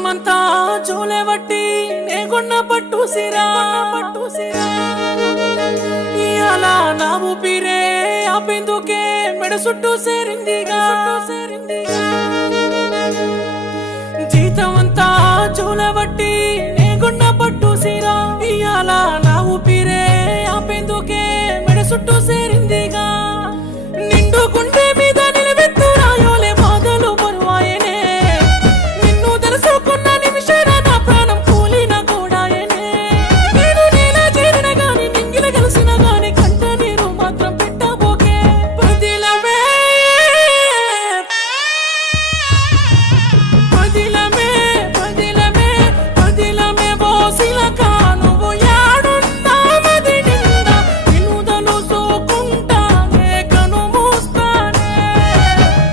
జీతమంతా చూలేవట్టి నేగొన్న పట్టు సిరా ఇయాల నా ఊపిరే ఆపేందుకే మెడ చుట్టూ సేరిందిగా జీతమంతా చూలవట్టి నేగొన్న పట్టు సిరా ఇయాల నా ఊపిరే ఆపేందుకే మెడ చుట్టూ సేరిందిగా నిండు గుండె మీద నిలబెత్తు రాయోలే బాధలు బరువాయనే నిన్ను తెలుసుకున్న నిమిషాన నా ప్రాణం కూలిన కూడాయనే నేను నేల చేరిన గాని నింగిల కలిసిన గాని కంట నీరు మాత్రం పెట్టబోకే పదిలమే పదిలమే పదిలమే పదిలమే బోసిలక నువ్వు యాడున్నా మది నిండా నిన్ను తలుసుకుంటానే కను మూస్తానే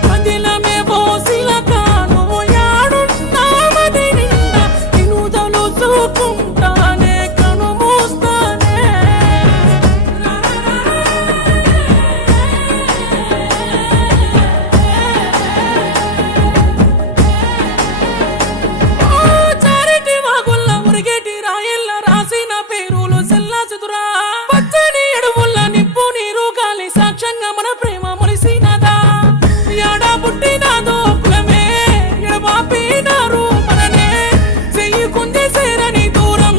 పదిలమే బోసిలక నువ్వు యాడున్నా మది నిండా నిన్ను తలుసుకుంటానే కను మూస్తానే చారిటి వాగుల్ల మురిగేటి రాయల్ల రాసిన పేరులు సెల్లాచుదురా పచ్చని ఎడుముల్ల నిప్పు నీరు గాలి సాక్ష్యంగా మన ప్రేమ మురిసినదా యాడా పుట్టినాదో కులమే ఎడబాపినారు మననే చెయ్యి కుంది సేరని దూరం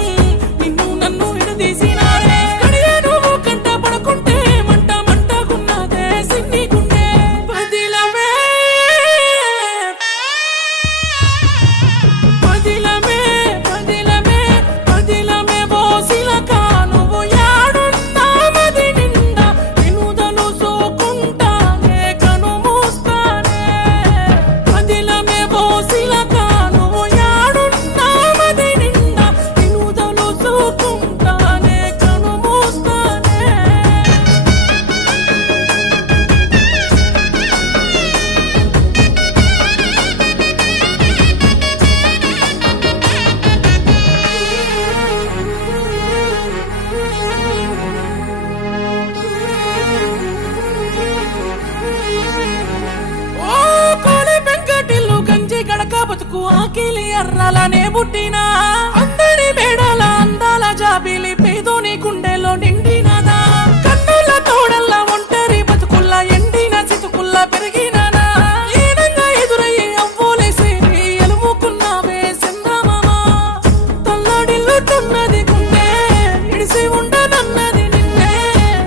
నిన్ను నన్ను ఎడదీసినారే కడియ నువ్వు కంట పడకుంటే మంట మంటకున్నదే సిన్ని గుండె పదిలమే పదిలమే పదిలమే పదిలమే బోసిలక నువ్వు యాడున్నా మది నిండా నిన్ను తలుసుకుంటానే కను మూస్తానే పదిలమే బోసిలక నువ్వు యాడున్నా మది నిండా నిన్ను తలుసుకుంటానే కను మూస్తానే ఓ కోడి పెంకటిల్లు గంజి గడక బతుకు ఆకిలి ఎర్రలనే పుట్టినా అందరి మేడల అందాల జాబిలి పేదోని గుండెలో నిండినదా కన్నుల తోడల్ల ఒంటరి బతుకుల్ల ఎండిన సితుకుల్ల పెరిగిననా ఈనంగా ఎదురయ్యి అవ్వోలేసేరి ఎలుముకున్నావే చంద్రమామ తల్లడిల్లుతున్నది గుండె ఇడిసి ఉండనన్నది నిన్నే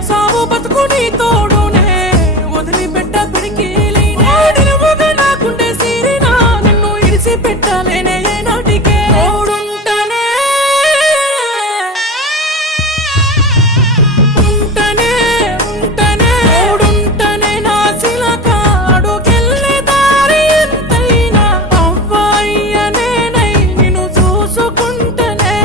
సాగు బతుకు నీ తోడునే వదిలిపెట్ట పిడికిలి నిలువుగా నా గుండె సీరినా నిన్ను ఇడిసి పెట్టలేనే ఏనాటికే తోడుంటనే ఉంటనే ఉంటనే తోడుంటనే నా శిలక అడుగెళ్ళే దారి ఎంతైనా అవ్వయ్యనేనై నిన్ను చూసుకుంటనే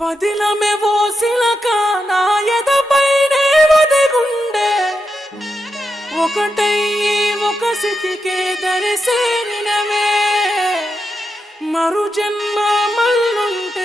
పదిలమే ఓసిలక నా ఎదపైనే వదిగుండే ఒకటయ్యి ఒక స్థితికే దరిసేరినవే మరు జన్మ మల్లుంట